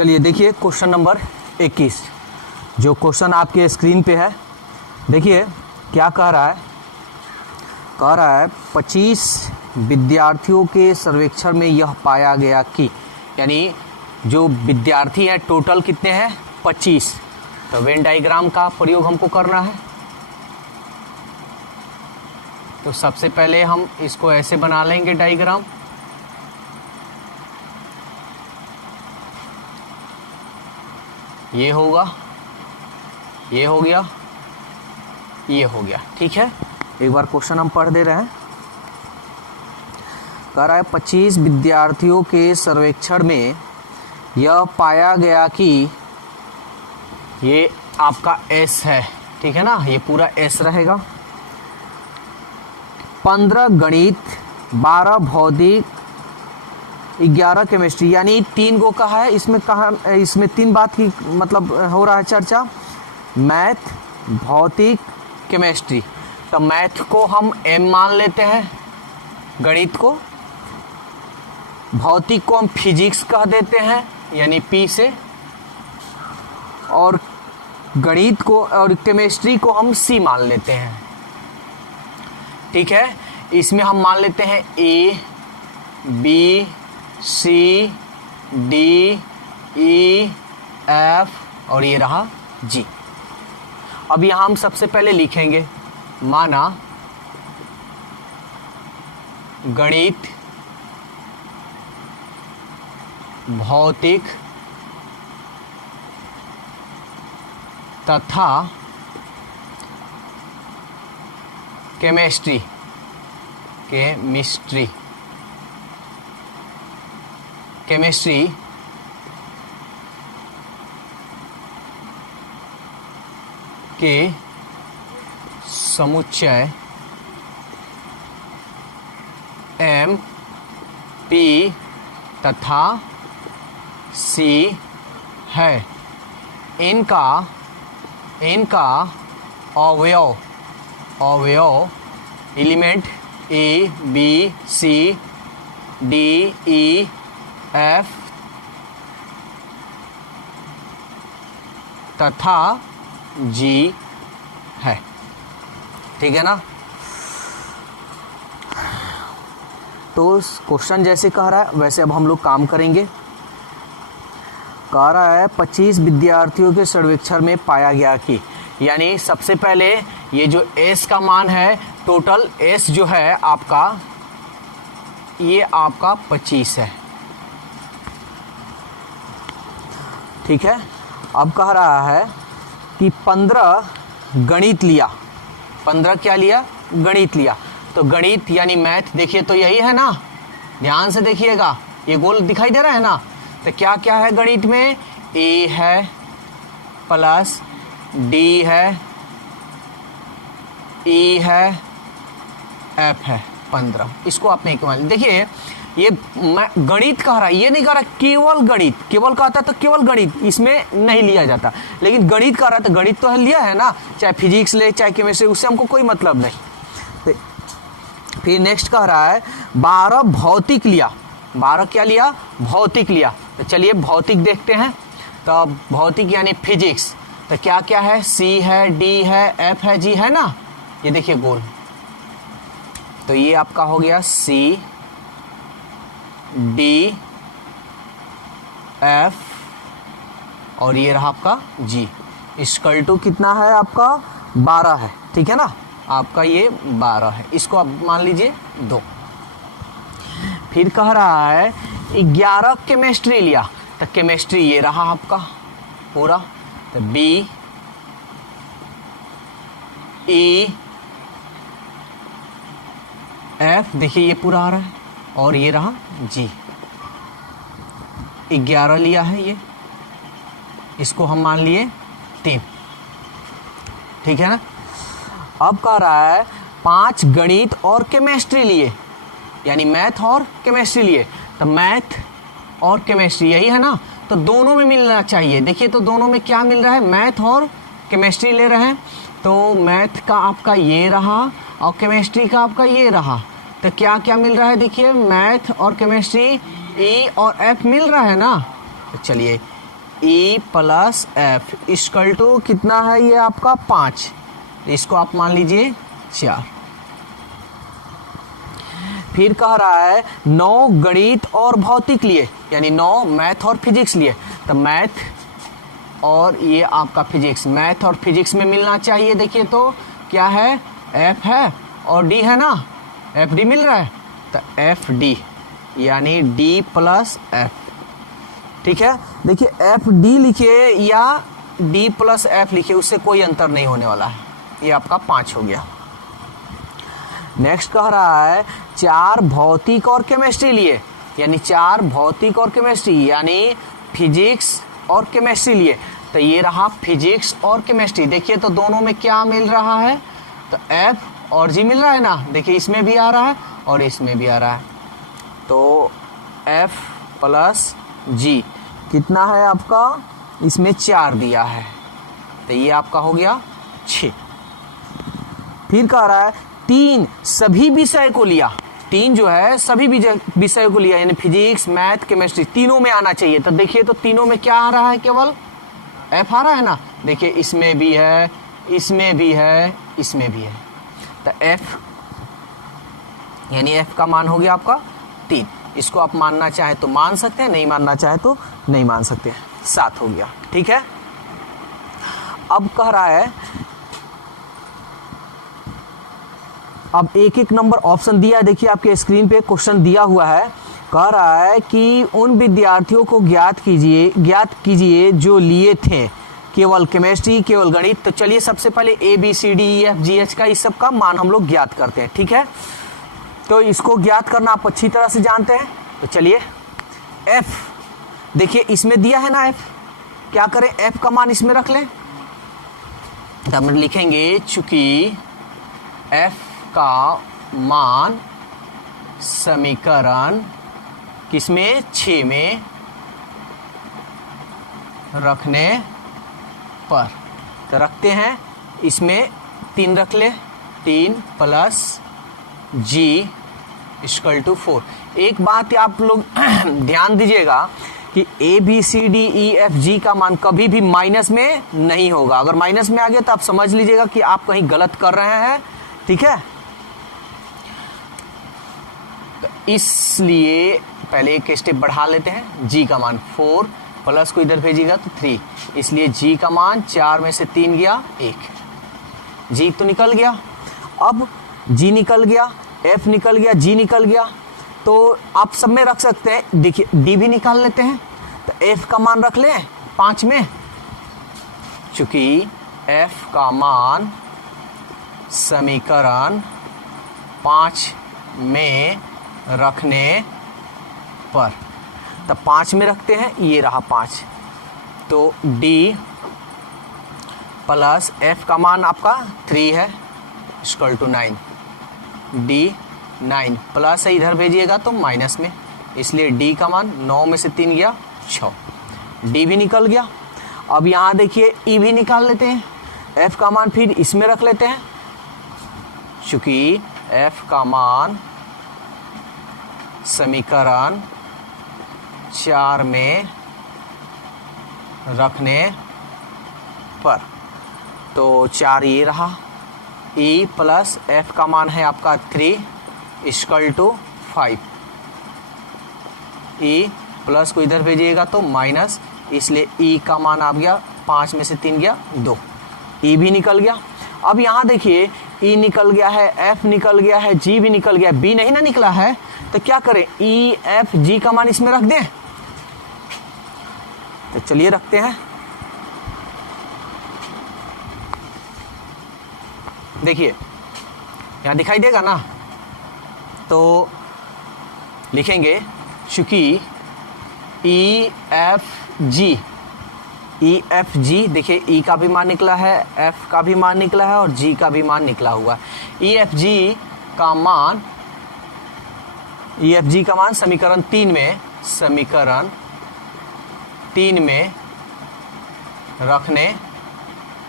चलिए देखिए question number 21, जो क्वेश्चन आपके स्क्रीन पे है। देखिए क्या कह रहा है 25 विद्यार्थियों के सर्वेक्षण में यह पाया गया कि, यानी जो विद्यार्थी हैं टोटल कितने हैं 25। तो वेन डायग्राम का प्रयोग हमको करना है। तो सबसे पहले हम इसको ऐसे बना लेंगे डायग्राम। ये होगा, ये हो गया, ये हो गया। ठीक है, एक बार क्वेश्चन हम पढ़ दे रहे हैं। कह रहा है 25 विद्यार्थियों के सर्वेक्षण में यह पाया गया कि, ये आपका एस है, ठीक है ना, ये पूरा एस रहेगा। 15 गणित, 12 भौतिक, 11 केमिस्ट्री, यानी 3 गो का है। इसमें 3 बात की मतलब हो रहा है चर्चा, मैथ, भौतिक, केमिस्ट्री। तो मैथ को हम एम मान लेते हैं, गणित को, भौतिक को हम फिजिक्स कह देते हैं यानी पी से, और गणित को और केमिस्ट्री को हम सी मान लेते हैं। ठीक है, इसमें हम मान लेते हैं ए, b, c, d, e, F और ये रहा जी। अब यहाँ हम सबसे पहले लिखेंगे, माना गणित, भौतिक तथा केमिस्ट्री के समुच्चय एम, पी तथा सी है। इनका अवयव एलिमेंट ए, b, c, d, e, F तथा जी है। ठीक है ना। तो क्वेश्चन जैसे कह रहा है वैसे अब हम लोग काम करेंगे। कह रहा है 25 विद्यार्थियों के सर्वेक्षण में पाया गया कि, यानी सबसे पहले ये जो एस का मान है, टोटल एस जो है आपका, ये आपका 25 है। ठीक है, अब कह रहा है कि 15 गणित लिया। 15 क्या लिया? गणित लिया। तो गणित यानी मैथ, देखिए तो यही है ना, ध्यान से देखिएगा, ये गोल दिखाई दे रहा है ना। तो क्या क्या है गणित में? ए है प्लस डी है, ई है, एफ है, 15। इसको आपने एक मान, देखिए ये गणित कह रहा है, ये नहीं कह रहा केवल गणित। केवल कहता तो केवल गणित इसमें नहीं लिया जाता, लेकिन गणित कह रहा है तो गणित तो लिया है ना, चाहे फिजिक्स ले चाहे केमिस्ट्री, उससे हमको कोई मतलब नहीं। तो फिर नेक्स्ट कह रहा है 12 भौतिक लिया। 12 क्या लिया? भौतिक लिया। तो चलिए भौतिक देखते हैं। तो भौतिक यानी फिजिक्स, तो क्या क्या है? सी है, डी है, एफ है, जी है ना। ये देखिए गोल, तो ये आपका हो गया सी, डी, एफ और ये रहा आपका जी। इक्वल टू कितना है आपका? 12 है। ठीक है ना, आपका ये 12 है, इसको आप मान लीजिए 2। फिर कह रहा है 11 केमिस्ट्री लिया। तो केमिस्ट्री ये रहा आपका पूरा, तो बी, ई, एफ, देखिए ये पूरा आ रहा है, और ये रहा जी। 11 लिया है ये, इसको हम मान लिए 3। ठीक है ना। अब कह रहा है 5 गणित और केमिस्ट्री लिए, यानी मैथ और केमिस्ट्री लिए। तो मैथ और केमिस्ट्री यही है ना, तो दोनों में मिलना चाहिए। देखिए तो दोनों में क्या मिल रहा है? मैथ और केमिस्ट्री ले रहे हैं। तो मैथ का आपका ये रहा और केमिस्ट्री का आपका ये रहा। तो क्या क्या मिल रहा है? देखिए मैथ और केमिस्ट्री, ई और एफ मिल रहा है ना। तो चलिए e plus f equal to कितना है ये आपका 5, इसको आप मान लीजिए 4। फिर कह रहा है 9 गणित और भौतिक लिए, यानी 9 मैथ और फिजिक्स लिए। तो मैथ और ये आपका फिजिक्स, मैथ और फिजिक्स में मिलना चाहिए। देखिए तो क्या है, एफ है और डी है ना, एफ डी मिल रहा है, तो एफ डी यानी डी प्लस एफ। ठीक है, देखिए एफ डी लिखिए या डी प्लस एफ लिखिए, उससे कोई अंतर नहीं होने वाला है। ये आपका 5 हो गया। नेक्स्ट कह रहा है 4 भौतिक और केमिस्ट्री लिए, यानी 4 भौतिक और केमिस्ट्री यानी फिजिक्स और केमिस्ट्री लिए। तो ये रहा फिजिक्स और केमिस्ट्री। देखिए तो दोनों में क्या मिल रहा है, तो एफ और जी मिल रहा है ना। देखिए इसमें भी आ रहा है और इसमें भी आ रहा है, तो एफ प्लस जी कितना है आपका, इसमें 4 दिया है, तो ये आपका हो गया 6। फिर कह रहा है 3 सभी विषय को लिया, 3 जो है सभी विषय को लिया, यानी फिजिक्स मैथ केमिस्ट्री तीनों में आना चाहिए। तो देखिए तो तीनों में क्या आ रहा है, केवल एफ आ रहा है ना। देखिए इसमें भी है, इसमें भी है, इसमें भी है, तो एफ यानी एफ का मान हो गया आपका 3। इसको आप मानना चाहे तो मान सकते हैं, नहीं मानना चाहे तो नहीं मान सकते। 7 हो गया। ठीक है, अब कह रहा है, अब एक एक नंबर ऑप्शन दिया है। देखिए आपके स्क्रीन पे क्वेश्चन दिया हुआ है, कह रहा है कि उन विद्यार्थियों को ज्ञात कीजिए जो लिए थे केवल केमिस्ट्री, केवल गणित। तो चलिए सबसे पहले a b c d e f g h का इस सब का मान हम लोग ज्ञात करते हैं। ठीक है, तो इसको ज्ञात करना आप अच्छी तरह से जानते हैं। तो चलिए एफ, देखिए इसमें दिया है ना एफ, क्या करें एफ का मान इसमें रख लें। तो हम लिखेंगे चूंकि एफ का मान समीकरण किसमें 6 में रखने पर, तो रखते हैं इसमें 3 रख ले, 3 प्लस जी इक्वल टू 4। एक बात आप लोग ध्यान दीजिएगा कि a b c d e f g का मान कभी भी माइनस में नहीं होगा। अगर माइनस में आ गया तो आप समझ लीजिएगा कि आप कहीं गलत कर रहे हैं। ठीक है, तो इसलिए पहले एक स्टेप बढ़ा लेते हैं। जी का मान 4 प्लस को इधर भेजिएगा तो 3, इसलिए जी का मान 4 में से 3 गया 1, जी तो निकल गया। अब जी निकल गया, एफ निकल गया, जी निकल गया, तो आप सब में रख सकते हैं। देखिए डी भी निकाल लेते हैं, तो एफ का मान रख लें 5 में, चूंकि एफ का मान समीकरण 5 में रखने पर, तब 5 में रखते हैं, ये रहा 5, तो डी प्लस एफ का मान आपका 3 है इक्वल टू 9, डी 9 प्लस है इधर भेजिएगा तो माइनस में, इसलिए डी का मान 9 में से 3 गया 6, डी भी निकल गया। अब यहाँ देखिए ई भी निकाल लेते हैं, एफ का मान फिर इसमें रख लेते हैं, चूंकि एफ का मान समीकरण 4 में रखने पर, तो 4 ये रहा, ई प्लस एफ का मान है आपका 3 इक्वल टू 5, ई प्लस को इधर भेजिएगा तो माइनस, इसलिए ई का मान आ गया 5 में से 3 गया 2, ई भी निकल गया। अब यहाँ देखिए ई निकल गया है, एफ निकल गया है, जी भी निकल गया, बी नहीं ना निकला है, तो क्या करें ई एफ जी का मान इसमें रख दें। तो चलिए रखते हैं। देखिए यहाँ दिखाई देगा ना, तो लिखेंगे चूंकि ई एफ जी, ई एफ जी, देखिए ई का भी मान निकला है, एफ का भी मान निकला है और जी का भी मान निकला हुआ है। ई एफ जी का मान, ई एफ जी का मान समीकरण 3 में रखने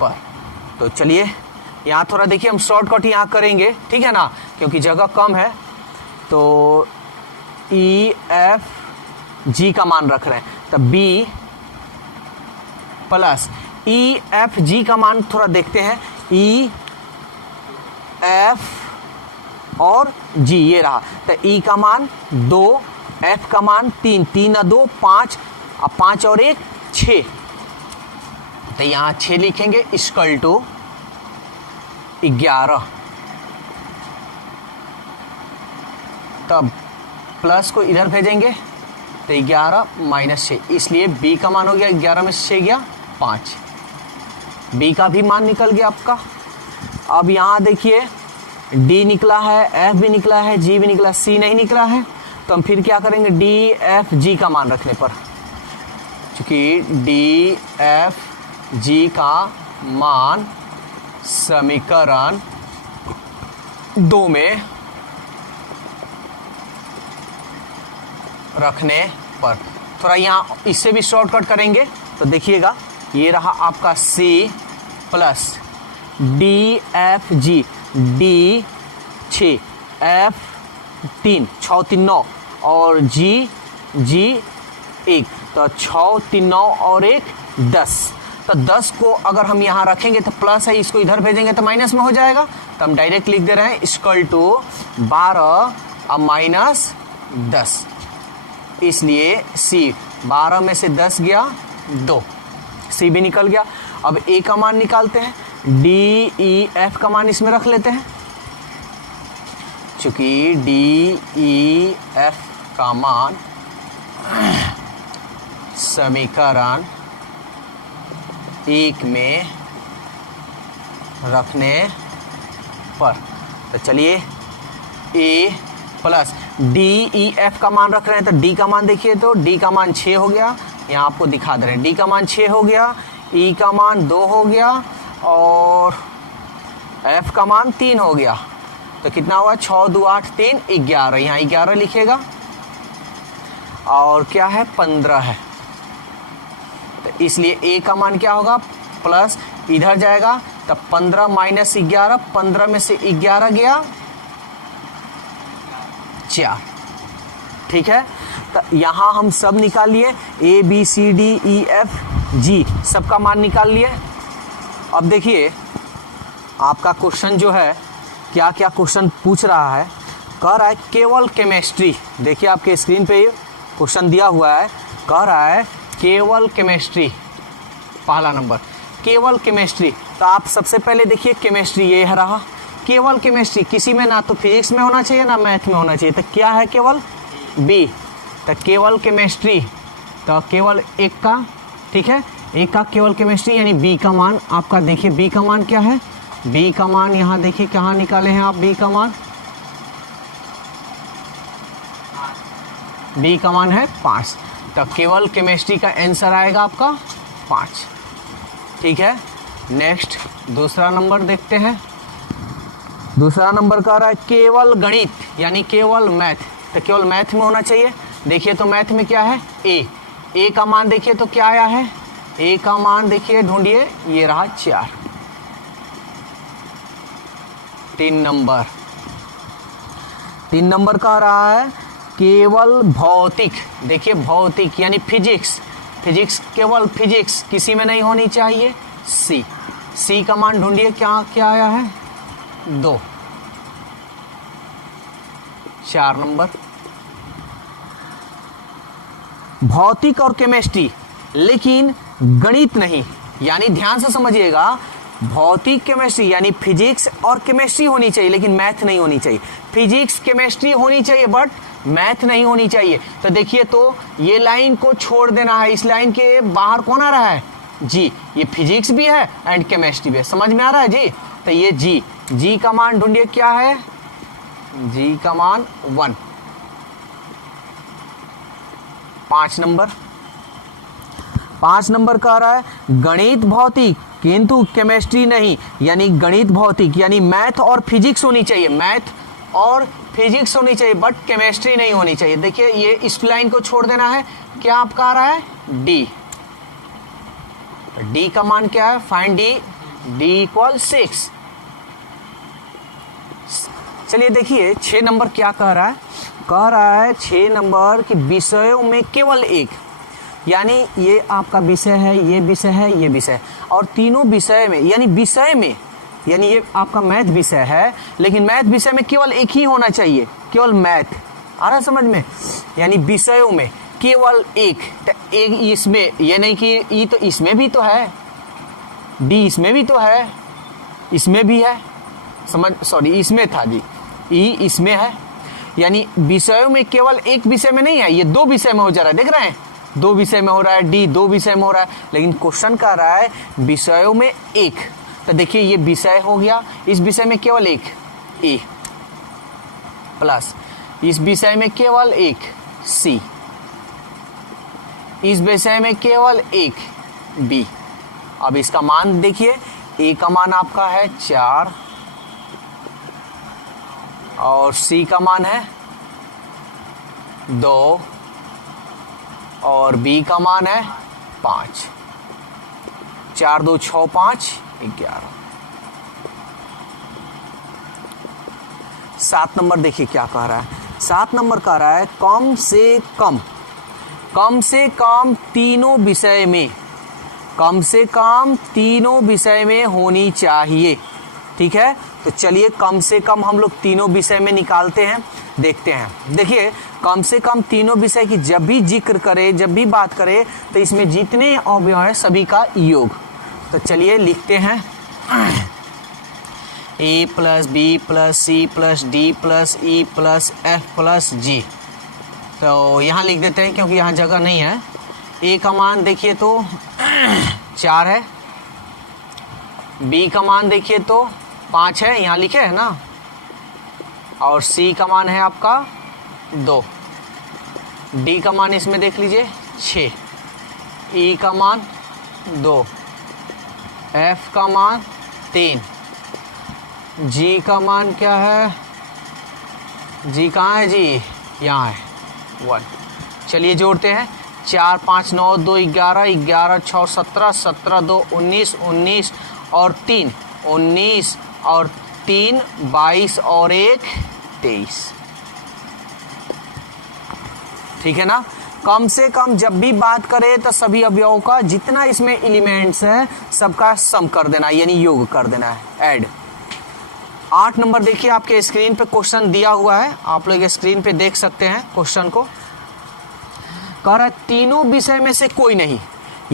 पर, तो चलिए यहाँ थोड़ा देखिए हम शॉर्टकट यहाँ करेंगे, ठीक है ना, क्योंकि जगह कम है। तो ई एफ जी का मान रख रहे हैं, तब b plus e f g का मान थोड़ा देखते हैं, ई एफ और जी ये रहा, तो ई का मान 2, एफ का मान 3, 3 और 2 5, अब 5 और 1 6, तो यहाँ 6 लिखेंगे इक्वल टू 11, तब प्लस को इधर भेजेंगे तो 11 माइनस 6, इसलिए b का मान हो गया 11 में 6 गया 5, b का भी मान निकल गया आपका। अब यहाँ देखिए d निकला है, f भी निकला है, g भी निकला, c नहीं निकला है, तो हम फिर क्या करेंगे d f g का मान रखने पर, क्योंकि d f g का मान समीकरण 2 में रखने पर, थोड़ा यहाँ इससे भी शॉर्टकट करेंगे तो देखिएगा ये रहा आपका c plus D F G, D 6, F 3, 6 3 9 और जी 1, तो 6 3 9 और 1 10, तो 10 को अगर हम यहाँ रखेंगे तो प्लस है, इसको इधर भेजेंगे तो माइनस में हो जाएगा, तो हम डायरेक्ट लिख दे रहे हैं इक्वल टू 12 अब माइनस 10, इसलिए c 12 में से 10 गया 2, c भी निकल गया। अब a का मान निकालते हैं, d e f का मान इसमें रख लेते हैं, चूंकि d e f का मान समीकरण 1 में रखने पर, तो चलिए a plus D e F का मान रख रहे हैं, तो डी का मान देखिए, तो डी का मान 6 हो गया, यहाँ आपको दिखा दे रहे हैं, डी का मान 6 हो गया, ई का मान 2 हो गया और एफ का मान 3 हो गया, तो कितना हुआ 6 2 8 3 11, यहाँ 11 लिखिएगा और क्या है 15 है, तो इसलिए ए का मान क्या होगा प्लस इधर जाएगा, तो 15 माइनस 11, 15 में से 11 गया 4, ठीक है। तो यहाँ हम सब निकाल लिए, a b c d e f g सबका मान निकाल लिए। अब देखिए आपका क्वेश्चन जो है क्या क्या क्वेश्चन पूछ रहा है, कह रहा है केवल केमिस्ट्री, देखिए आपके स्क्रीन पे क्वेश्चन दिया हुआ है, कह रहा है केवल केमिस्ट्री, पहला नंबर केवल केमिस्ट्री, तो आप सबसे पहले देखिए केमिस्ट्री ये है रहा, केवल केमिस्ट्री, किसी में ना तो फिजिक्स में होना चाहिए ना मैथ में होना चाहिए, तो क्या है केवल बी, तो केवल केमिस्ट्री, तो केवल एक का, ठीक है, एक का केवल केमिस्ट्री यानी बी का मान आपका देखिए, बी का मान क्या है, बी का मान यहाँ देखिए कहाँ निकाले हैं आप, बी का मान, बी का मान है 5, तो केवल केमिस्ट्री का आंसर आएगा आपका 5, ठीक है। नेक्स्ट दूसरा नंबर देखते हैं, दूसरा नंबर कह रहा है केवल गणित यानी केवल मैथ, तो केवल मैथ में होना चाहिए, देखिए तो मैथ में क्या है ए का मान देखिए तो क्या आया है, ए का मान देखिए ढूंढिए, ये रहा 4, 3 नंबर कह रहा है केवल भौतिक, देखिए भौतिक यानी फिजिक्स, फिजिक्स केवल फिजिक्स किसी में नहीं होनी चाहिए, सी का मान ढूंढिए क्या क्या आया है 2, 4 नंबर। भौतिक और केमिस्ट्री लेकिन गणित नहीं, यानी ध्यान से समझिएगा, भौतिक केमिस्ट्री यानी फिजिक्स और केमिस्ट्री होनी चाहिए लेकिन मैथ नहीं होनी चाहिए, फिजिक्स केमिस्ट्री होनी चाहिए बट मैथ नहीं होनी चाहिए। तो देखिए तो ये लाइन को छोड़ देना है, इस लाइन के बाहर कौन आ रहा है जी, ये फिजिक्स भी है एंड केमिस्ट्री भी है, समझ में आ रहा है जी, तो ये जी का मान ढूंढिए क्या है, जी का मान 1, 5 नंबर कह रहा है गणित भौतिक किंतु केमिस्ट्री नहीं, यानी गणित भौतिक यानी मैथ और फिजिक्स होनी चाहिए, मैथ और फिजिक्स होनी चाहिए बट केमिस्ट्री नहीं होनी चाहिए। देखिए ये इस लाइन को छोड़ देना है, क्या आपका आ रहा है डी का मान क्या है, फाइंड डी इक्वल 6। चलिए देखिए 6 नंबर क्या कह रहा है, कह रहा है 6 नंबर कि विषयों में केवल एक, यानी ये आपका विषय है, ये विषय है, ये विषय है, और तीनों विषय में यानी विषय में यानी ये आपका मैथ विषय है, लेकिन मैथ विषय में केवल एक ही होना चाहिए, केवल मैथ। आ रहा समझ में? यानी विषयों में केवल एक, तो एक इसमें, ये नहीं कि ई तो इसमें भी तो है, डी इसमें भी तो है, इसमें भी है, सॉरी इसमें था जी, ई इसमें है। यानी विषयों में केवल एक विषय में नहीं है, ये दो विषय में हो जा रहा है, देख रहे हैं, दो विषय में हो रहा है, डी दो विषय में हो रहा है, लेकिन क्वेश्चन कह रहा है विषयों में एक। तो देखिए ये विषय हो गया, इस विषय में केवल एक ए, प्लस इस विषय में केवल एक सी, इस विषय में केवल एक बी। अब इसका मान देखिए, ए का मान आपका है 4 और सी का मान है 2 और बी का मान है 5। 4 2 6 5 11। 7 नंबर देखिए क्या कह रहा है। 7 नंबर कह रहा है कम से कम तीनों विषय में, कम से कम तीनों विषय में होनी चाहिए। ठीक है, तो चलिए कम से कम हम लोग तीनों विषय में निकालते हैं, देखते हैं। देखिए कम से कम तीनों विषय की जब भी जिक्र करे, जब भी बात करे, तो इसमें जितने अवयव हैं सभी का योग। तो चलिए लिखते हैं A plus B plus C plus D plus E plus F plus G. तो यहाँ लिख देते हैं क्योंकि यहाँ जगह नहीं है। ए का मान देखिए तो 4 है, बी का मान देखिए तो 5 है, यहाँ लिखे है ना, और सी का मान है आपका 2, डी का मान इसमें देख लीजिए 6, ई का मान 2, एफ का मान 3, जी का मान क्या है, जी कहाँ है जी, यहाँ है 1। चलिए जोड़ते हैं, 4 5 9 2 11, 11 6 17, 17 2 19, 19 और 3 19 और 3 22 और 1 23। ठीक है ना। कम से कम जब भी बात करें तो सभी अवयवों का जितना इसमें एलिमेंट्स है सबका सम कर देना, यानी योग कर देना है, ऐड। 8 नंबर देखिए आपके स्क्रीन पे क्वेश्चन दिया हुआ है, आप लोग स्क्रीन पे देख सकते हैं क्वेश्चन को। कह रहा है तीनों विषय में से कोई नहीं,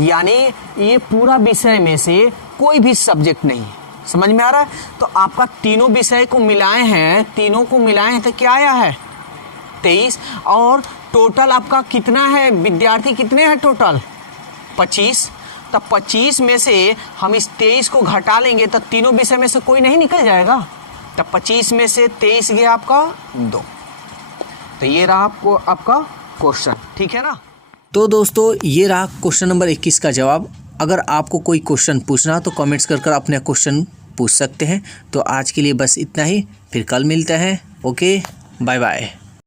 यानी ये पूरा विषय में से कोई भी सब्जेक्ट नहीं। समझ में आ रहा है? तो आपका तीनों विषय को मिलाए हैं, तीनों को मिलाए हैं तो क्या आया है 23। और टोटल आपका कितना है, विद्यार्थी कितने हैं टोटल 25। तो 25 में से हम इस 23 को घटा लेंगे तो तीनों विषय में से कोई नहीं निकल जाएगा। तो 25 में से 23 गया आपका 2। तो ये रहा आपको आपका क्वेश्चन। ठीक है ना। तो दोस्तों ये रहा क्वेश्चन नंबर 21 का जवाब। अगर आपको कोई क्वेश्चन पूछना तो कमेंट्स कर अपने क्वेश्चन पूछ सकते हैं। तो आज के लिए बस इतना ही, फिर कल मिलते हैं। Okay, bye bye.